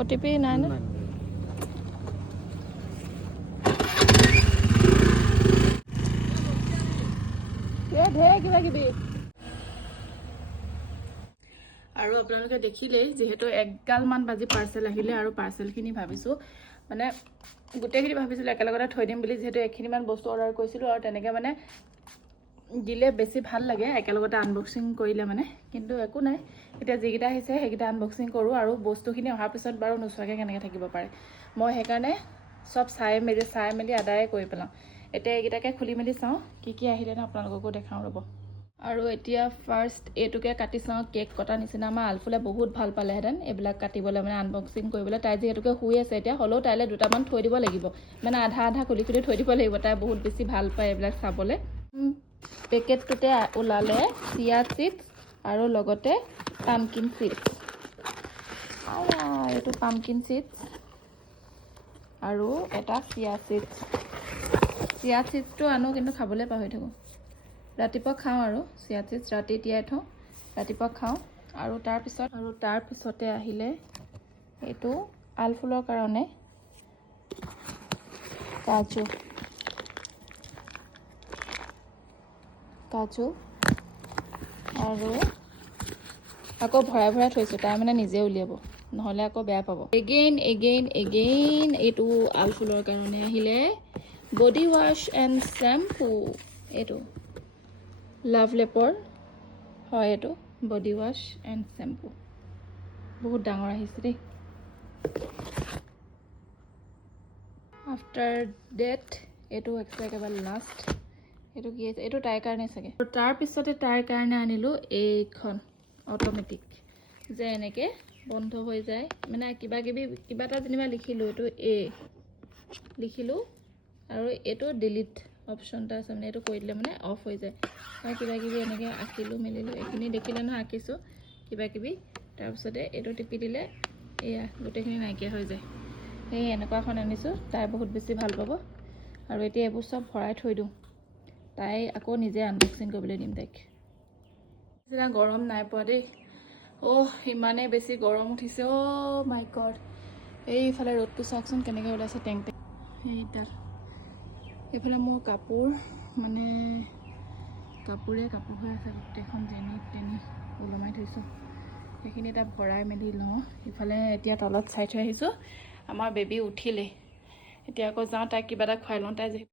OTP নাই না ঢেৰ কিবা কিবি আৰু আপোনালোকে দেখিলেই যিহেতু 1:00 বাজি পাৰ্চেল আহিলে আৰু পাৰ্চেলখিনি ভাবিছোঁ মানে গোটেইখিনি ভাবিছিলোঁ একেলগতে থৈ দিম বুলি যিহেতু এইখিনিমান বস্তু অৰ্ডাৰ কৰিছিলোঁ আৰু তেনেকৈ মানে দিলে বেছি ভাল লাগে একেলগতে আনবক্সিং কৰিলে মানে কিন্তু একো নাই এতিয়া যিকেইটা আহিছে সেইকেইটা আনবক্সিং কৰোঁ আৰু বস্তুখিনি অহাৰ পিছত বাৰু নোচোৱাকৈ কেনেকৈ থাকিব পাৰে মই সেইকাৰণে চব চাই মেলি আদায় কৰি পেলাওঁ এতিয়া এইকেইটাকে খুলি মেলি চাওঁ কি আহিলে ন আপোনালোককো দেখাওঁ ৰ'ব আৰু এতিয়া ফাৰ্ষ্ট এইটোকে কাটি চাওঁ কেক কটা নিচিনা আমাৰ আলফুলে বহুত ভাল পালেহেঁতেন এইবিলাক কাটিবলৈ মানে আনবক্সিং কৰিবলৈ তাই যিহেতুকে শুই আছে এতিয়া হ'লেও তাইলৈ দুটামান থৈ দিব লাগিব মানে আধা খুলি থৈ দিব লাগিব তাই বহুত বেছি ভাল পায় এইবিলাক চাবলৈ পেকেটটোতে ওলালে চিয়া চিডছ আৰু লগতে পামকিন চিডছ এইটো পামকিন চিডছ আৰু এটা চিয়া চিডছটো আনো কিন্তু খাবলৈ পাহৰি থাকোঁ ৰাতিপুৱা খাওঁ আৰু চিয়া চিডছ ৰাতি তিয়াই থওঁ ৰাতিপুৱা খাওঁ আৰু তাৰপিছতে আহিলে এইটো আলফুলৰ কাৰণে কাজু আৰু আকৌ ভৰাই থৈছোঁ তাই মানে নিজে উলিয়াব নহ'লে আকৌ বেয়া পাব এগেইন এইটো আলফুলৰ কাৰণে আহিলে বডি ৱাছ এণ্ড শ্বেম্পু এইটো লাভলেপৰ হয় এইটো বডি ৱাছ এণ্ড শ্বেম্পু বহুত ডাঙৰ আহিছে দেই আফটাৰ ডেট এইটো একেবাৰে লাষ্ট এইটো কি আছে এইটো তাইৰ কাৰণে চাগে আৰু তাৰপিছতে তাইৰ কাৰণে আনিলোঁ এইখন অট'মেটিক যে এনেকৈ বন্ধ হৈ যায় মানে কিবা এটা যেনিবা লিখিলোঁ এইটো লিখিলোঁ আৰু এইটো ডিলিট অপশ্যন এটা আছে মানে এইটো কৰি দিলে মানে অফ হৈ যায় আৰু কিবা এনেকৈ আঁকিলোঁ মেলিলোঁ এইখিনি দেখিলে নহয় আঁকিছোঁ কিবা তাৰপিছতে এইটো টিপি দিলে এয়া গোটেইখিনি নাইকিয়া হৈ যায় সেই এনেকুৱা এখন আনিছোঁ তাই বহুত বেছি ভাল পাব আৰু এতিয়া এইবোৰ চব ভৰাই থৈ দিওঁ তাই আকৌ নিজে আনবক্সিং কৰিবলৈ দিম তাইক নিচিনা গৰম নাই পোৱা দেই ইমানেই বেছি গৰম উঠিছে মাই গড এইফালে ৰ'দটো চাওকচোন কেনেকৈ ওলাইছে টেং সেইডাল এইফালে মোৰ কাপোৰ মানে কাপোৰ হৈ আছে গোটেইখন যেনি তেনি ওলমাই থৈছোঁ সেইখিনি এটা ভৰাই মেলি লওঁ ইফালে এতিয়া তলত চাই থৈ আহিছোঁ আমাৰ বেবী উঠিলেই এতিয়া আকৌ যাওঁ তাইক কিবা এটা খুৱাই লওঁ তাই